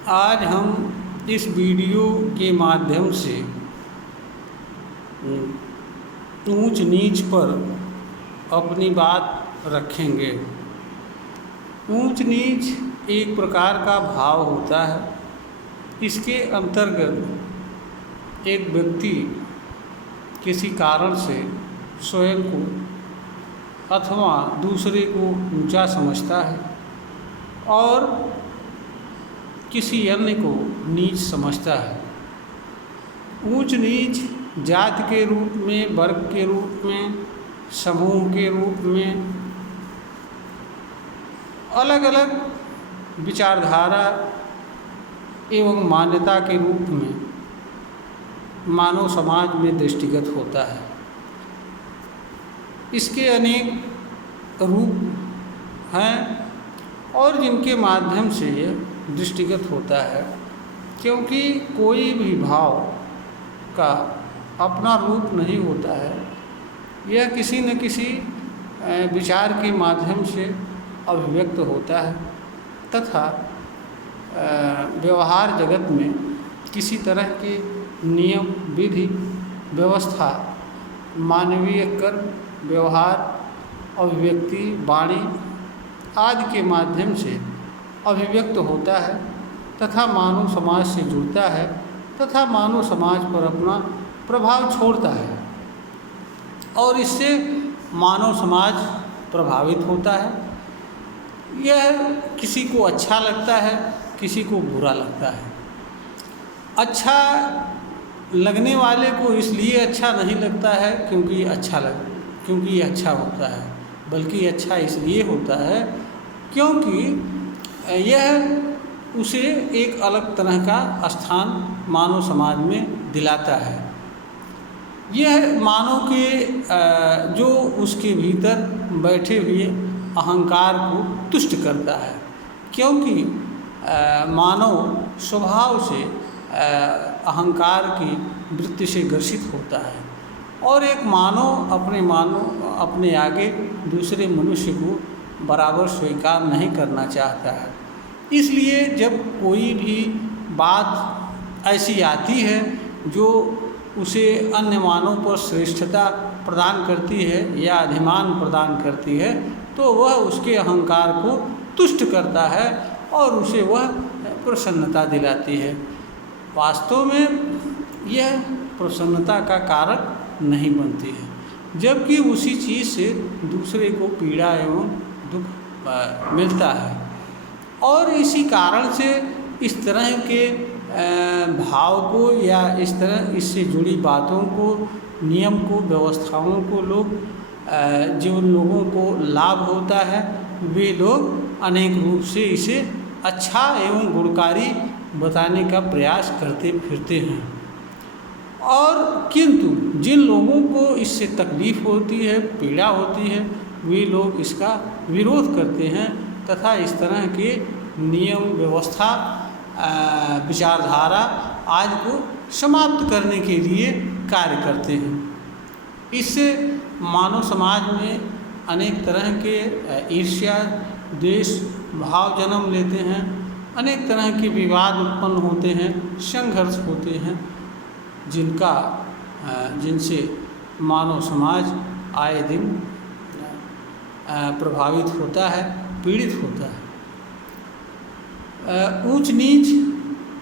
आज हम इस वीडियो के माध्यम से ऊंच नीच पर अपनी बात रखेंगे। ऊंच नीच एक प्रकार का भाव होता है। इसके अंतर्गत एक व्यक्ति किसी कारण से स्वयं को अथवा दूसरे को ऊंचा समझता है और किसी अन्य को नीच समझता है। ऊंच नीच जाति के रूप में, वर्ग के रूप में, समूह के रूप में, अलग अलग विचारधारा एवं मान्यता के रूप में मानव समाज में दृष्टिगत होता है। इसके अनेक रूप हैं और जिनके माध्यम से यह दृष्टिगत होता है, क्योंकि कोई भी भाव का अपना रूप नहीं होता है। यह किसी न किसी विचार के माध्यम से अभिव्यक्त होता है तथा व्यवहार जगत में किसी तरह के नियम, विधि, व्यवस्था, मानवीय कर्म, व्यवहार, अभिव्यक्ति, वाणी आदि के माध्यम से अभिव्यक्त होता है तथा मानव समाज से जुड़ता है तथा मानव समाज पर अपना प्रभाव छोड़ता है और इससे मानव समाज प्रभावित होता है। यह किसी को अच्छा लगता है, किसी को बुरा लगता है। अच्छा लगने वाले को इसलिए अच्छा नहीं लगता है क्योंकि ये अच्छा होता है, बल्कि अच्छा इसलिए होता है क्योंकि यह उसे एक अलग तरह का स्थान मानव समाज में दिलाता है। यह मानव के जो उसके भीतर बैठे हुए अहंकार को तुष्ट करता है, क्योंकि मानव स्वभाव से अहंकार की वृत्ति से ग्रसित होता है और एक मानव अपने आगे दूसरे मनुष्य को बराबर स्वीकार नहीं करना चाहता है। इसलिए जब कोई भी बात ऐसी आती है जो उसे अन्य मानव पर श्रेष्ठता प्रदान करती है या अधिमान प्रदान करती है, तो वह उसके अहंकार को तुष्ट करता है और उसे वह प्रसन्नता दिलाती है। वास्तव में यह प्रसन्नता का कारक नहीं बनती है, जबकि उसी चीज़ से दूसरे को पीड़ा एवं दुख मिलता है। और इसी कारण से इस तरह के भाव को या इससे जुड़ी बातों को, नियम को, व्यवस्थाओं को जिन लोगों को लाभ होता है, वे लोग अनेक रूप से इसे अच्छा एवं गुणकारी बताने का प्रयास करते फिरते हैं। और किंतु जिन लोगों को इससे तकलीफ़ होती है, पीड़ा होती है, वे लोग इसका विरोध करते हैं तथा इस तरह के नियम, व्यवस्था, विचारधारा आदि को समाप्त करने के लिए कार्य करते हैं। इससे मानव समाज में अनेक तरह के ईर्ष्या, द्वेष भाव जन्म लेते हैं, अनेक तरह के विवाद उत्पन्न होते हैं, संघर्ष होते हैं, जिनसे मानव समाज आए दिन प्रभावित होता है, पीड़ित होता है। ऊंच नीच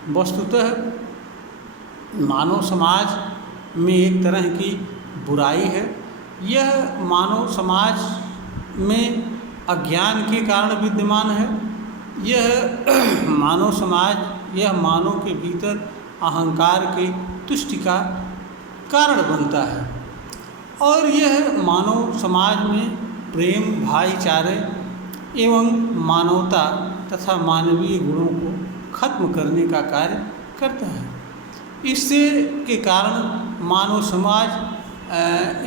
वस्तुतः मानव समाज में एक तरह की बुराई है। यह मानव समाज में अज्ञान के कारण विद्यमान है। यह मानव के भीतर अहंकार के तुष्टि का कारण बनता है और यह मानव समाज में प्रेम, भाईचारे एवं मानवता तथा मानवीय गुणों को खत्म करने का कार्य करता है। इससे के कारण मानव समाज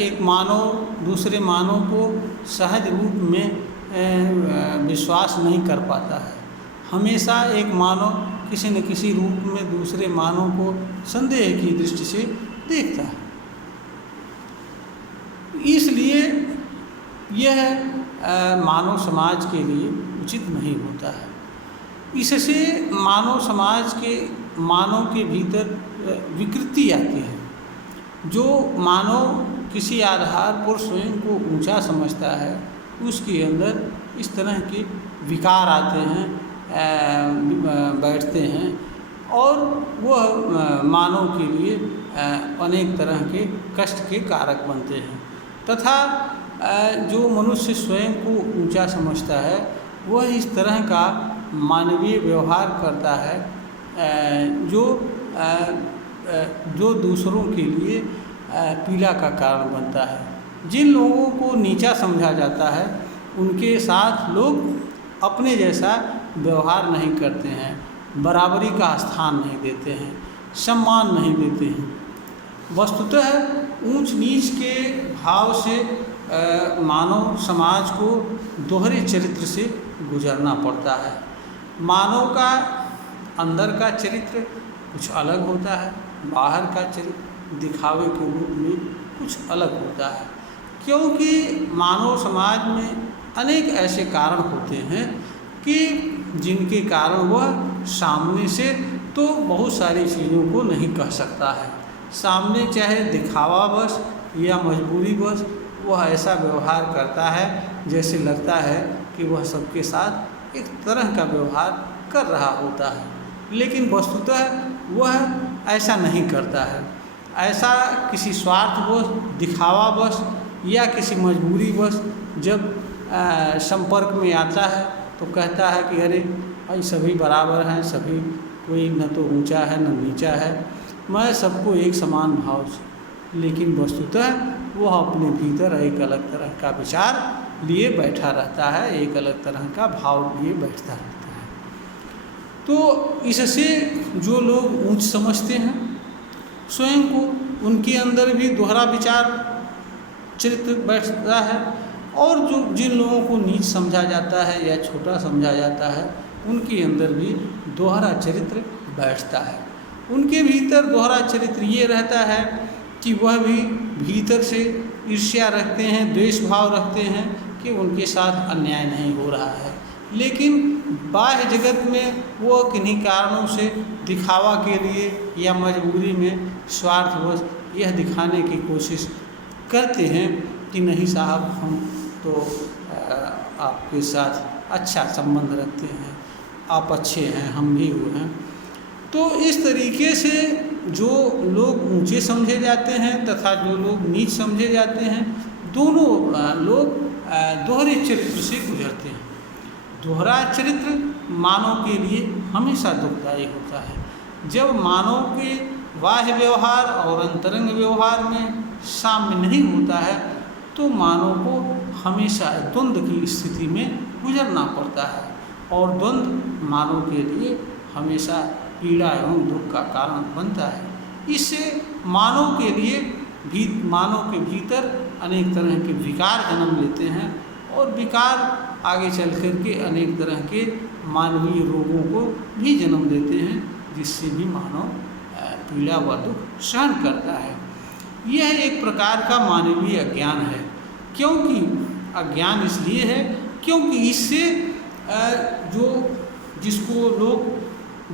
एक मानव दूसरे मानव को सहज रूप में विश्वास नहीं कर पाता है। हमेशा एक मानव किसी न किसी रूप में दूसरे मानव को संदेह की दृष्टि से देखता है। इसलिए यह मानव समाज के लिए उचित नहीं होता है। इससे मानव के भीतर विकृति आती है। जो मानव किसी आधार पर स्वयं को ऊंचा समझता है, उसके अंदर इस तरह के विकार आते हैं, बैठते हैं, और वह मानव के लिए अनेक तरह के कष्ट के कारक बनते हैं। तथा जो मनुष्य स्वयं को ऊंचा समझता है, वह इस तरह का मानवीय व्यवहार करता है जो दूसरों के लिए पीड़ा का कारण बनता है। जिन लोगों को नीचा समझा जाता है, उनके साथ लोग अपने जैसा व्यवहार नहीं करते हैं, बराबरी का स्थान नहीं देते हैं, सम्मान नहीं देते हैं। वस्तुतः ऊंच नीच के भाव से मानव समाज को दोहरे चरित्र से गुजरना पड़ता है। मानव का अंदर का चरित्र कुछ अलग होता है, बाहर का चरित्र दिखावे के रूप में कुछ अलग होता है। क्योंकि मानव समाज में अनेक ऐसे कारण होते हैं कि जिनके कारण वह सामने से तो बहुत सारी चीज़ों को नहीं कह सकता है। सामने चाहे दिखावावश या मजबूरीवश वह ऐसा व्यवहार करता है जैसे लगता है कि वह सबके साथ एक तरह का व्यवहार कर रहा होता है, लेकिन वस्तुतः वह ऐसा नहीं करता है। ऐसा किसी स्वार्थवश, दिखावावश या किसी मजबूरीवश जब संपर्क में आता है तो कहता है कि अरे भाई सभी बराबर हैं, सभी, कोई न तो ऊंचा है न नीचा है, मैं सबको एक समान भाव से। लेकिन वस्तुतः वह अपने भीतर एक अलग तरह का विचार लिए बैठा रहता है, एक अलग तरह का भाव लिए बैठता रहता है। तो इससे जो लोग ऊंच समझते हैं स्वयं को, उनके अंदर भी दोहरा विचार चरित्र बैठता है, और जो जिन लोगों को नीच समझा जाता है या छोटा समझा जाता है, उनके अंदर भी दोहरा चरित्र बैठता है। उनके भीतर दोहरा चरित्र ये रहता है कि वह भी भीतर से ईर्ष्या रखते हैं, द्वेष भाव रखते हैं कि उनके साथ अन्याय नहीं हो रहा है, लेकिन बाह्य जगत में वो किन्हीं कारणों से दिखावा के लिए या मजबूरी में स्वार्थवश यह दिखाने की कोशिश करते हैं कि नहीं साहब, हम तो आपके साथ अच्छा संबंध रखते हैं, आप अच्छे हैं, हम भी वो हैं। तो इस तरीके से जो लोग ऊंचे समझे जाते हैं तथा जो लोग नीच समझे जाते हैं, दोनों लोग दोहरे चरित्र से गुजरते हैं। दोहरा चरित्र मानव के लिए हमेशा दुखदायी होता है। जब मानव के बाह्य व्यवहार और अंतरंग व्यवहार में साम्य नहीं होता है तो मानव को हमेशा द्वंद्व की स्थिति में गुजरना पड़ता है, और द्वंद्व मानव के लिए हमेशा पीड़ा एवं दुख का कारण बनता है। इससे मानव के लिए मानव के भीतर अनेक तरह के विकार जन्म लेते हैं, और विकार आगे चल कर के अनेक तरह के मानवीय रोगों को भी जन्म देते हैं, जिससे भी मानव पीड़ा व दुख सहन करता है। यह एक प्रकार का मानवीय अज्ञान है। क्योंकि अज्ञान इसलिए है क्योंकि इससे जिसको लोग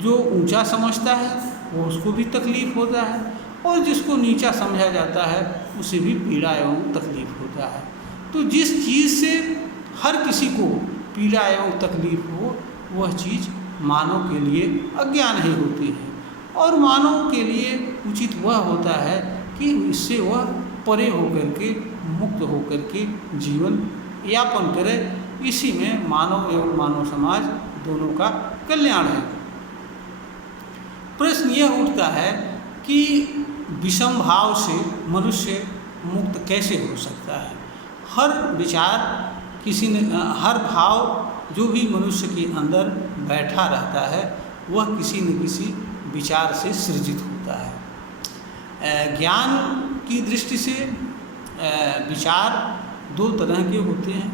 जो ऊंचा समझता है वो उसको भी तकलीफ होता है, और जिसको नीचा समझा जाता है उसे भी पीड़ा एवं तकलीफ होता है। तो जिस चीज़ से हर किसी को पीड़ा एवं तकलीफ हो, वह चीज़ मानव के लिए अज्ञान ही होती है, और मानव के लिए उचित वह होता है कि इससे वह परे होकर के, मुक्त होकर के जीवन यापन करे। इसी में मानव एवं मानव समाज दोनों का कल्याण है। प्रश्न यह उठता है कि विषम भाव से मनुष्य मुक्त कैसे हो सकता है। हर विचार हर भाव जो भी मनुष्य के अंदर बैठा रहता है वह किसी न किसी विचार से सृजित होता है। ज्ञान की दृष्टि से विचार दो तरह के होते हैं,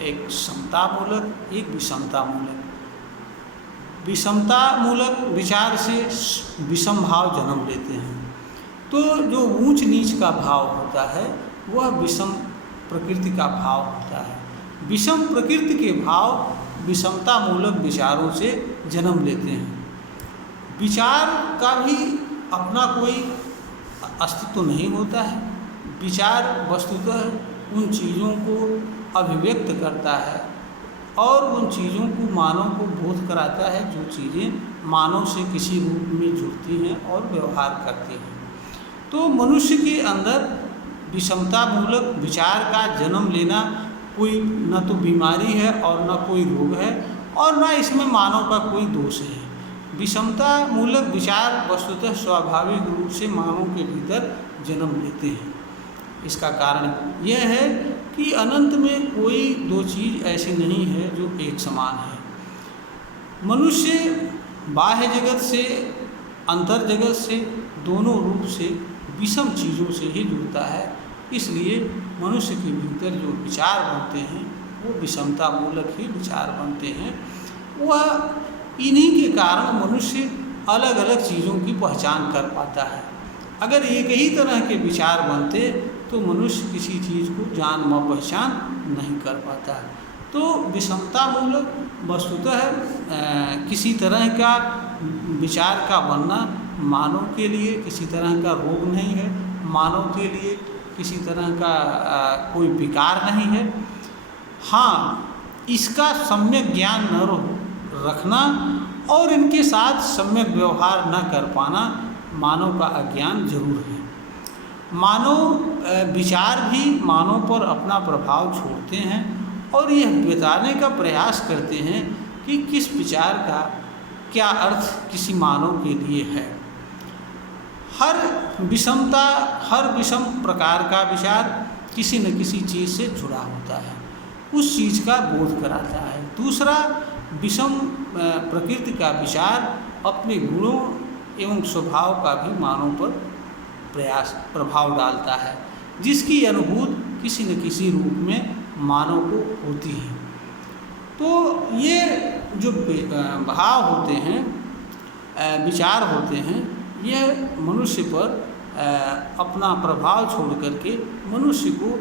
एक समतामूलक, एक विषमतामूलक। विषमतामूलक विचार से विषम भाव जन्म लेते हैं। तो जो ऊंच नीच का भाव होता है वह विषम प्रकृति का भाव होता है। विषम प्रकृति के भाव विषमतामूलक विचारों से जन्म लेते हैं। विचार का भी अपना कोई अस्तित्व नहीं होता है। विचार वस्तुतः उन चीज़ों को अभिव्यक्त करता है और उन चीज़ों को मानव को बोध कराता है, जो चीज़ें मानव से किसी रूप में जुड़ती हैं और व्यवहार करती हैं। तो मनुष्य के अंदर विषमतामूलक विचार का जन्म लेना कोई न तो बीमारी है और न कोई रोग है और न इसमें मानव का कोई दोष है। विषमतामूलक विचार वस्तुतः स्वाभाविक रूप से मानव के भीतर जन्म लेते हैं। इसका कारण यह है कि अनंत में कोई दो चीज़ ऐसी नहीं है जो एक समान है। मनुष्य बाह्य जगत से, अंतर जगत से, दोनों रूप से विषम चीज़ों से ही जुड़ता है। इसलिए मनुष्य के भीतर जो विचार बनते हैं वो विषमतामूलक ही विचार बनते हैं। वह इन्हीं के कारण मनुष्य अलग अलग चीज़ों की पहचान कर पाता है। अगर एक ही तरह के विचार बनते तो मनुष्य किसी चीज़ को जान व पहचान नहीं कर पाता। तो विषमतामूलक वस्तुतः किसी तरह का विचार का बनना मानव के लिए किसी तरह का रोग नहीं है, मानव के लिए किसी तरह का कोई विकार नहीं है। हाँ, इसका सम्यक ज्ञान न रखना और इनके साथ सम्यक व्यवहार न कर पाना मानव का अज्ञान जरूर है। मानव विचार भी मानव पर अपना प्रभाव छोड़ते हैं और यह बताने का प्रयास करते हैं कि किस विचार का क्या अर्थ किसी मानव के लिए है। हर विषम प्रकार का विचार किसी न किसी चीज़ से जुड़ा होता है, उस चीज़ का बोध कराता है। दूसरा, विषम प्रकृति का विचार अपने गुणों एवं स्वभाव का भी मानव पर प्रभाव डालता है, जिसकी अनुभूति किसी न किसी रूप में मानव को होती है। तो ये जो भाव होते हैं, विचार होते हैं, यह मनुष्य पर अपना प्रभाव छोड़ करके मनुष्य को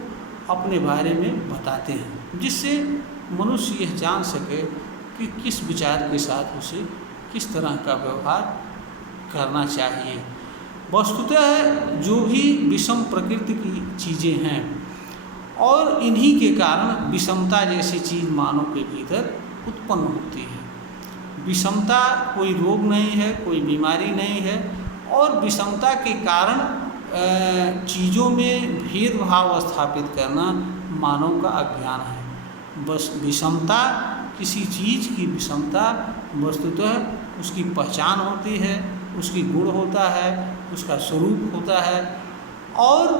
अपने बारे में बताते हैं, जिससे मनुष्य यह जान सके कि किस विचार के साथ उसे किस तरह का व्यवहार करना चाहिए। वस्तुतः जो भी विषम प्रकृति की चीज़ें हैं और इन्हीं के कारण विषमता जैसी चीज़ मानव के भीतर उत्पन्न होती है। विषमता कोई रोग नहीं है, कोई बीमारी नहीं है और विषमता के कारण चीज़ों में भेदभाव स्थापित करना मानव का अज्ञान है। बस विषमता, किसी चीज़ की विषमता वस्तुतः उसकी पहचान होती है, उसकी गुण होता है, उसका स्वरूप होता है और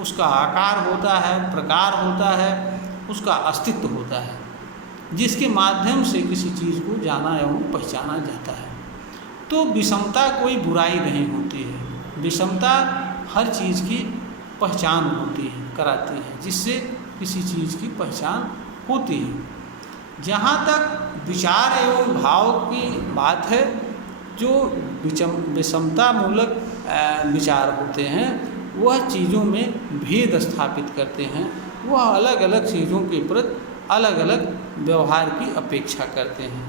उसका आकार होता है, प्रकार होता है, उसका अस्तित्व होता है, जिसके माध्यम से किसी चीज़ को जाना एवं पहचाना जाता है। तो विषमता कोई बुराई नहीं होती है। विषमता हर चीज़ की पहचान होती है, कराती है, जिससे किसी चीज़ की पहचान होती है। जहाँ तक विचार एवं भाव की बात है, जो विषमतामूलक विचार होते हैं वह चीज़ों में भेद स्थापित करते हैं। वह अलग अलग चीज़ों के प्रति अलग अलग व्यवहार की अपेक्षा करते हैं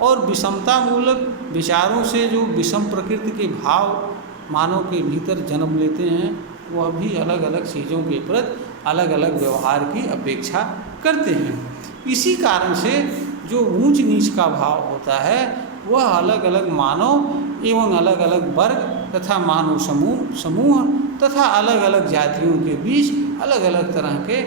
और विषमतामूलक विचारों से जो विषम प्रकृति के भाव मानव के भीतर जन्म लेते हैं, वह भी अलग अलग चीज़ों के प्रति अलग अलग व्यवहार की अपेक्षा करते हैं। इसी कारण से जो ऊंच नीच का भाव होता है वह अलग अलग मानव एवं अलग अलग वर्ग तथा मानव समूह तथा अलग अलग जातियों के बीच अलग अलग तरह के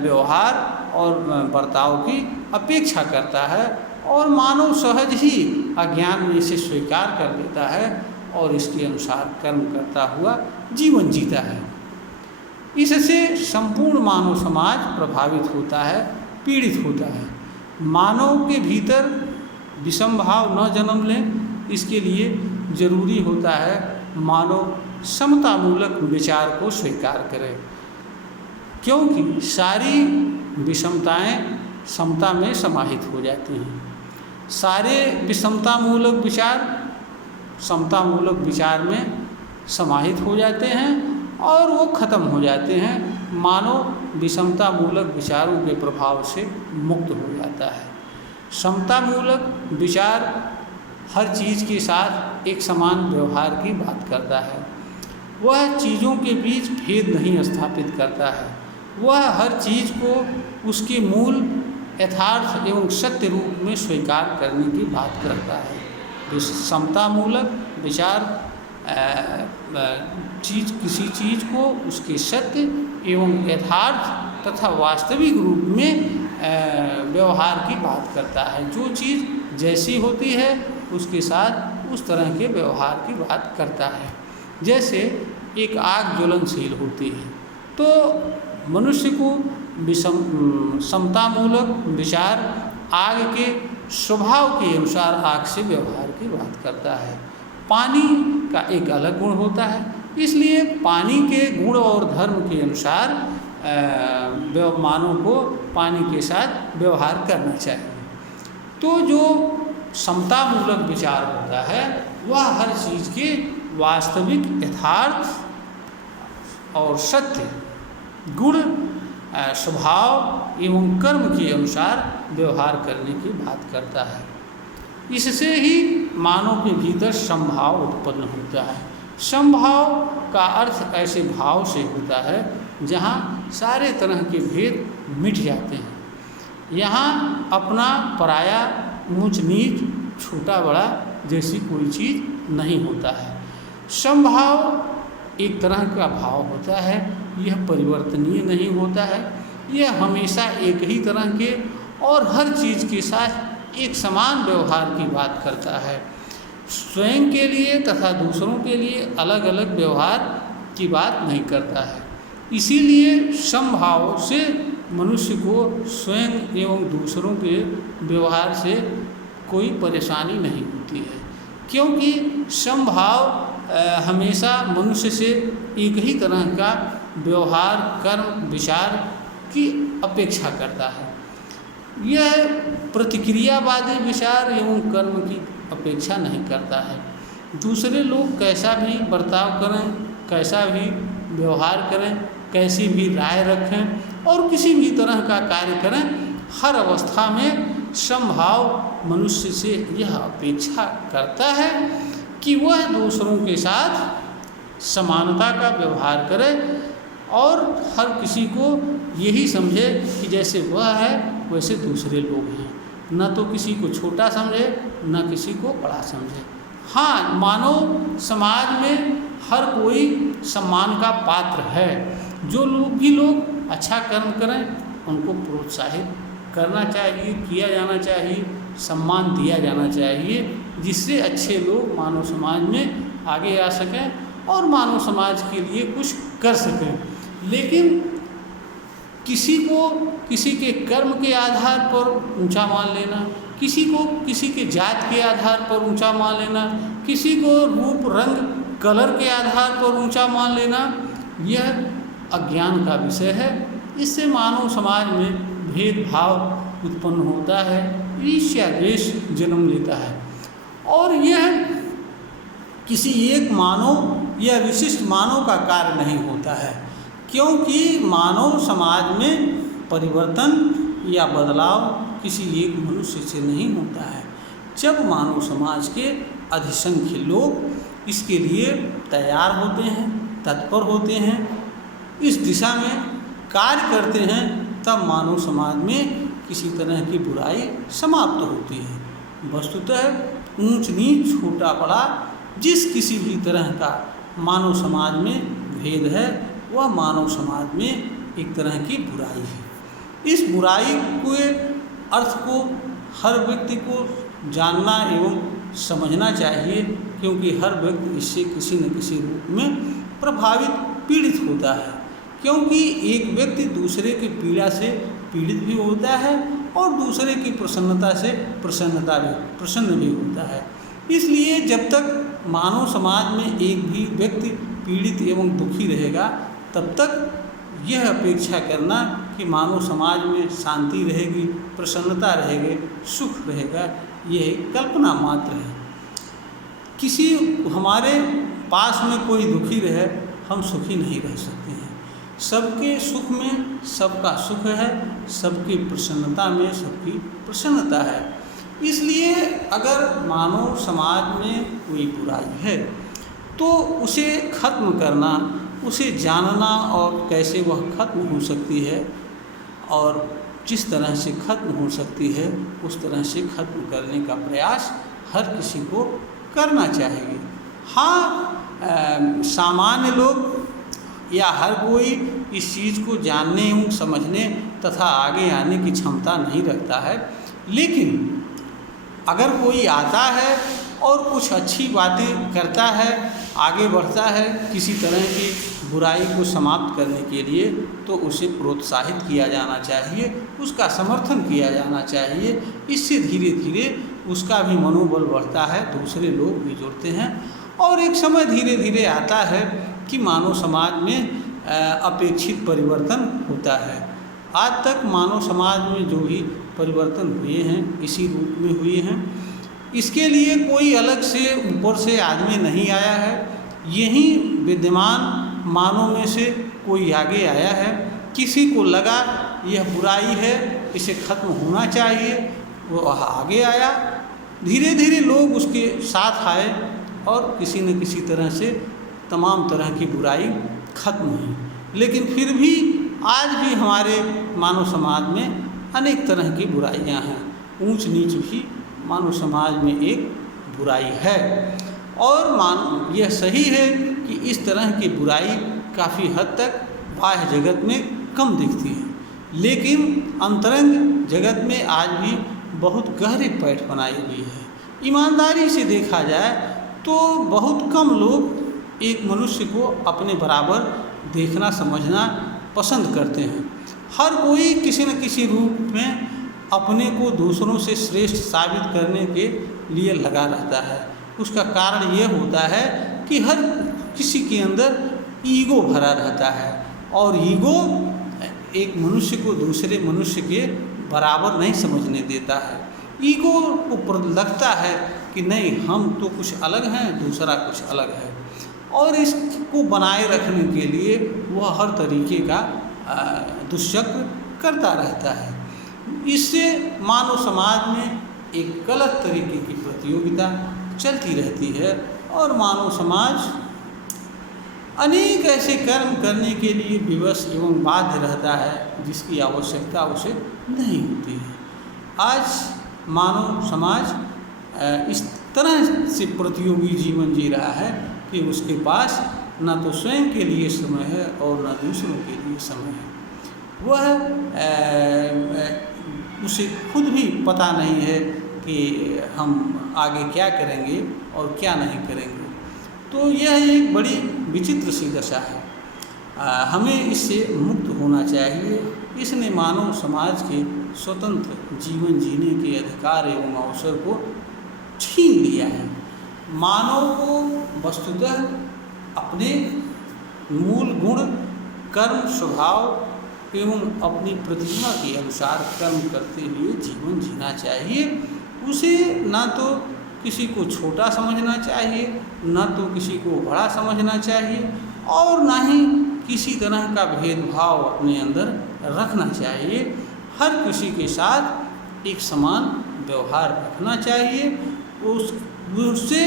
व्यवहार और बर्ताव की अपेक्षा करता है और मानव सहज ही अज्ञान में इसे स्वीकार कर लेता है और इसके अनुसार कर्म करता हुआ जीवन जीता है। इससे संपूर्ण मानव समाज प्रभावित होता है, पीड़ित होता है। मानव के भीतर विषम भाव न जन्म लें, इसके लिए जरूरी होता है मानव समतामूलक विचार को स्वीकार करे, क्योंकि सारी विषमताएं समता में समाहित हो जाती हैं। सारे विषमतामूलक विचार समतामूलक विचार में समाहित हो जाते हैं और वो खत्म हो जाते हैं। मानव विषमतामूलक विचारों के प्रभाव से मुक्त हो जाता है। समतामूलक विचार हर चीज़ के साथ एक समान व्यवहार की बात करता है। वह चीज़ों के बीच भेद नहीं स्थापित करता है। वह हर चीज़ को उसके मूल यथार्थ एवं सत्य रूप में स्वीकार करने की बात करता है। समतामूलक विचार किसी चीज़ को उसके सत्य एवं यथार्थ तथा वास्तविक रूप में व्यवहार की बात करता है। जो चीज़ जैसी होती है उसके साथ उस तरह के व्यवहार की बात करता है। जैसे एक आग ज्वलनशील होती है तो मनुष्य को समतामूलक विचार आग के स्वभाव के अनुसार आग से व्यवहार की बात करता है। पानी का एक अलग गुण होता है, इसलिए पानी के गुण और धर्म के अनुसार मानव को पानी के साथ व्यवहार करना चाहिए। तो जो समतामूलक विचार होता है वह हर चीज़ के वास्तविक यथार्थ और सत्य गुण स्वभाव एवं कर्म के अनुसार व्यवहार करने की बात करता है। इससे ही मानव के भीतर समभाव उत्पन्न होता है। समभाव का अर्थ ऐसे भाव से होता है जहाँ सारे तरह के भेद मिट जाते हैं। यहाँ अपना पराया ऊंच नीच छोटा बड़ा जैसी कोई चीज़ नहीं होता है। समभाव एक तरह का भाव होता है, यह परिवर्तनीय नहीं होता है। यह हमेशा एक ही तरह के और हर चीज़ के साथ एक समान व्यवहार की बात करता है। स्वयं के लिए तथा दूसरों के लिए अलग अलग व्यवहार की बात नहीं करता है। इसीलिए समभाव से मनुष्य को स्वयं एवं दूसरों के व्यवहार से कोई परेशानी नहीं होती है, क्योंकि समभाव हमेशा मनुष्य से एक ही तरह का व्यवहार कर्म विचार की अपेक्षा करता है। यह प्रतिक्रियावादी विचार एवं कर्म की अपेक्षा नहीं करता है। दूसरे लोग कैसा भी बर्ताव करें, कैसा भी व्यवहार करें, कैसी भी राय रखें और किसी भी तरह का कार्य करें, हर अवस्था में समभाव मनुष्य से यह अपेक्षा करता है कि वह दूसरों के साथ समानता का व्यवहार करे और हर किसी को यही समझे कि जैसे वह है वैसे दूसरे लोग हैं, न तो किसी को छोटा समझे न किसी को बड़ा समझे। हाँ, मानव समाज में हर कोई सम्मान का पात्र है। जो लोग अच्छा कर्म करें उनको प्रोत्साहित करना चाहिए, किया जाना चाहिए, सम्मान दिया जाना चाहिए, जिससे अच्छे लोग मानव समाज में आगे आ सकें और मानव समाज के लिए कुछ कर सकें। लेकिन किसी को किसी के कर्म के आधार पर ऊंचा मान लेना, किसी को किसी के जात के आधार पर ऊंचा मान लेना, किसी को रूप रंग कलर के आधार पर ऊंचा मान लेना, यह अज्ञान का विषय है। इससे मानव समाज में भेदभाव उत्पन्न होता है, ईर्ष्या द्वेष जन्म लेता है और यह किसी एक मानव या विशिष्ट मानव का कार्य नहीं होता है, क्योंकि मानव समाज में परिवर्तन या बदलाव किसी एक मनुष्य से नहीं होता है। जब मानव समाज के अधिसंख्य लोग इसके लिए तैयार होते हैं, तत्पर होते हैं, इस दिशा में कार्य करते हैं, तब मानव समाज में किसी तरह की बुराई समाप्त होती है। वस्तुतः ऊंच नीच छोटा बड़ा जिस किसी भी तरह का मानव समाज में भेद है वह मानव समाज में एक तरह की बुराई है। इस बुराई के अर्थ को हर व्यक्ति को जानना एवं समझना चाहिए, क्योंकि हर व्यक्ति इससे किसी न किसी रूप में प्रभावित पीड़ित होता है। क्योंकि एक व्यक्ति दूसरे की पीड़ा से पीड़ित भी होता है और दूसरे की प्रसन्नता से प्रसन्न भी होता है। इसलिए जब तक मानव समाज में एक भी व्यक्ति पीड़ित एवं दुखी रहेगा तब तक यह अपेक्षा करना कि मानव समाज में शांति रहेगी, प्रसन्नता रहेगी, सुख रहेगा, यह कल्पना मात्र है। किसी हमारे पास में कोई दुखी रहे हम सुखी नहीं रह सकते हैं। सबके सुख में सबका सुख है, सबकी प्रसन्नता में सबकी प्रसन्नता है। इसलिए अगर मानव समाज में कोई बुराई है तो उसे खत्म करना, उसे जानना और कैसे वह खत्म हो सकती है और जिस तरह से खत्म हो सकती है उस तरह से खत्म करने का प्रयास हर किसी को करना चाहिए। हाँ, सामान्य लोग या हर कोई इस चीज़ को जानने एवं समझने तथा आगे आने की क्षमता नहीं रखता है, लेकिन अगर कोई आता है और कुछ अच्छी बातें करता है, आगे बढ़ता है किसी तरह की बुराई को समाप्त करने के लिए, तो उसे प्रोत्साहित किया जाना चाहिए, उसका समर्थन किया जाना चाहिए। इससे धीरे धीरे उसका भी मनोबल बढ़ता है, दूसरे लोग भी जुड़ते हैं और एक समय धीरे धीरे आता है कि मानव समाज में अपेक्षित परिवर्तन होता है। आज तक मानव समाज में जो भी परिवर्तन हुए हैं इसी रूप में हुए हैं। इसके लिए कोई अलग से ऊपर से आदमी नहीं आया है, यही विद्यमान मानव में से कोई आगे आया है। किसी को लगा यह बुराई है, इसे खत्म होना चाहिए, वो आगे आया, धीरे धीरे लोग उसके साथ आए और किसी न किसी तरह से तमाम तरह की बुराई खत्म हुई। लेकिन फिर भी आज भी हमारे मानव समाज में अनेक तरह की बुराइयां हैं। ऊंच नीच भी मानव समाज में एक बुराई है और यह सही है कि इस तरह की बुराई काफ़ी हद तक बाह्य जगत में कम दिखती है, लेकिन अंतरंग जगत में आज भी बहुत गहरे पैठ बनाई हुई है। ईमानदारी से देखा जाए तो बहुत कम लोग एक मनुष्य को अपने बराबर देखना समझना पसंद करते हैं। हर कोई किसी न किसी रूप में अपने को दूसरों से श्रेष्ठ साबित करने के लिए लगा रहता है। उसका कारण यह होता है कि हर किसी के अंदर ईगो भरा रहता है और ईगो एक मनुष्य को दूसरे मनुष्य के बराबर नहीं समझने देता है। ईगो को लगता है कि नहीं, हम तो कुछ अलग हैं, दूसरा कुछ अलग है, और इसको बनाए रखने के लिए वह हर तरीके का दुष्चक्र करता रहता है। इससे मानव समाज में एक गलत तरीके की प्रतियोगिता चलती रहती है और मानव समाज अनेक ऐसे कर्म करने के लिए विवश एवं बाध्य रहता है जिसकी आवश्यकता उसे नहीं होती है। आज मानव समाज इस तरह से प्रतियोगी जीवन जी रहा है कि उसके पास न तो स्वयं के लिए समय है और न दूसरों के लिए समय है। वह उसे खुद भी पता नहीं है कि हम आगे क्या करेंगे और क्या नहीं करेंगे। तो यह एक बड़ी विचित्र सी दशा है। हमें इससे मुक्त होना चाहिए। इसने मानव समाज के स्वतंत्र जीवन जीने के अधिकार एवं अवसर को छीन लिया है। मानव को वस्तुतः अपने मूल गुण, कर्म, स्वभाव एवं अपनी प्रतिभा के अनुसार कर्म करते हुए जीवन जीना चाहिए। उसे ना तो किसी को छोटा समझना चाहिए, ना तो किसी को बड़ा समझना चाहिए और ना ही किसी तरह का भेदभाव अपने अंदर रखना चाहिए। हर किसी के साथ एक समान व्यवहार रखना चाहिए। उससे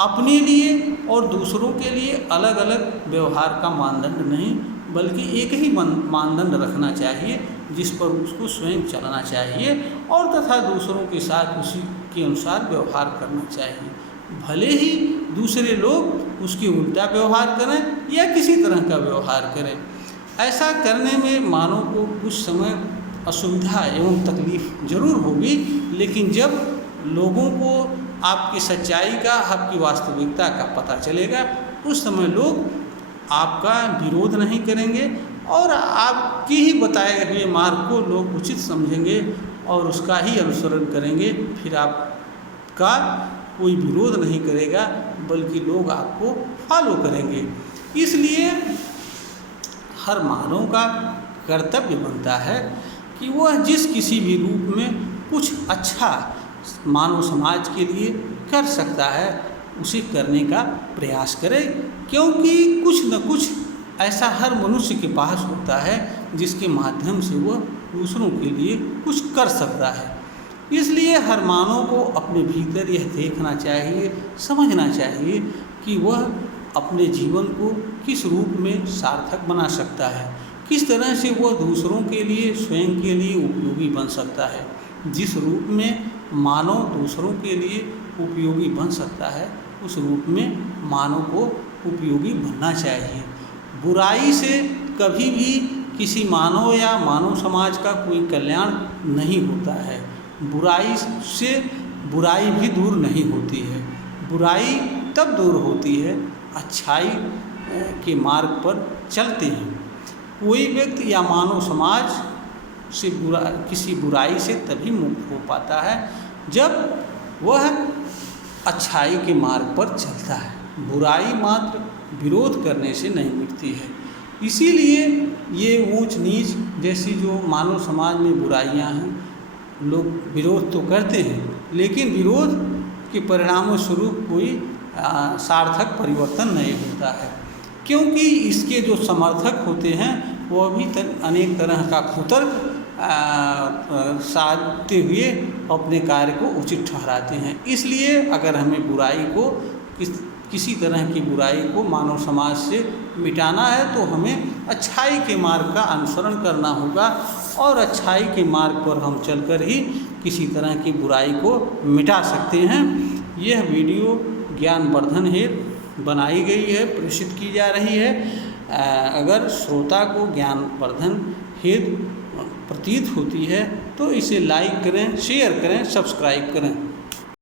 अपने लिए और दूसरों के लिए अलग अलग व्यवहार का मानदंड नहीं, बल्कि एक ही मानदंड रखना चाहिए जिस पर उसको स्वयं चलना चाहिए और तथा दूसरों के साथ उसी के अनुसार व्यवहार करना चाहिए। भले ही दूसरे लोग उसके उल्टा व्यवहार करें या किसी तरह का व्यवहार करें, ऐसा करने में मानव को कुछ समय असुविधा एवं तकलीफ जरूर होगी, लेकिन जब लोगों को आपकी सच्चाई का, आपकी वास्तविकता का पता चलेगा, उस समय लोग आपका विरोध नहीं करेंगे और आपकी ही बताए हुए मार्ग को लोग उचित समझेंगे और उसका ही अनुसरण करेंगे। फिर आपका कोई विरोध नहीं करेगा, बल्कि लोग आपको फॉलो करेंगे। इसलिए हर मानव का कर्तव्य बनता है कि वह जिस किसी भी रूप में कुछ अच्छा मानव समाज के लिए कर सकता है उसे करने का प्रयास करे, क्योंकि कुछ न कुछ ऐसा हर मनुष्य के पास होता है जिसके माध्यम से वह दूसरों के लिए कुछ कर सकता है। इसलिए हर मानव को अपने भीतर यह देखना चाहिए, समझना चाहिए कि वह अपने जीवन को किस रूप में सार्थक बना सकता है, किस तरह से वह दूसरों के लिए, स्वयं के लिए उपयोगी बन सकता है। जिस रूप में मानव दूसरों के लिए उपयोगी बन सकता है, उस रूप में मानव को उपयोगी बनना चाहिए। बुराई से कभी भी किसी मानव या मानव समाज का कोई कल्याण नहीं होता है। बुराई से बुराई भी दूर नहीं होती है। बुराई तब दूर होती है अच्छाई के मार्ग पर चलते हैं। कोई व्यक्ति या मानव समाज से किसी बुराई से तभी मुक्त हो पाता है जब वह अच्छाई के मार्ग पर चलता है। बुराई मात्र विरोध करने से नहीं मिटती है। इसीलिए ये ऊंच नीच जैसी जो मानव समाज में बुराइयां हैं, लोग विरोध तो करते हैं, लेकिन विरोध के परिणामों स्वरूप कोई सार्थक परिवर्तन नहीं होता है, क्योंकि इसके जो समर्थक होते हैं वो भी अनेक तरह का कुतर्क साधते हुए अपने कार्य को उचित ठहराते हैं। इसलिए अगर हमें बुराई को किसी तरह की बुराई को मानव समाज से मिटाना है तो हमें अच्छाई के मार्ग का अनुसरण करना होगा, और अच्छाई के मार्ग पर हम चलकर ही किसी तरह की बुराई को मिटा सकते हैं। यह वीडियो ज्ञानवर्धन हेतु बनाई गई है, प्रेषित की जा रही है। अगर श्रोता को ज्ञानवर्धन हेतु प्रतीत होती है तो इसे लाइक करें, शेयर करें, सब्सक्राइब करें।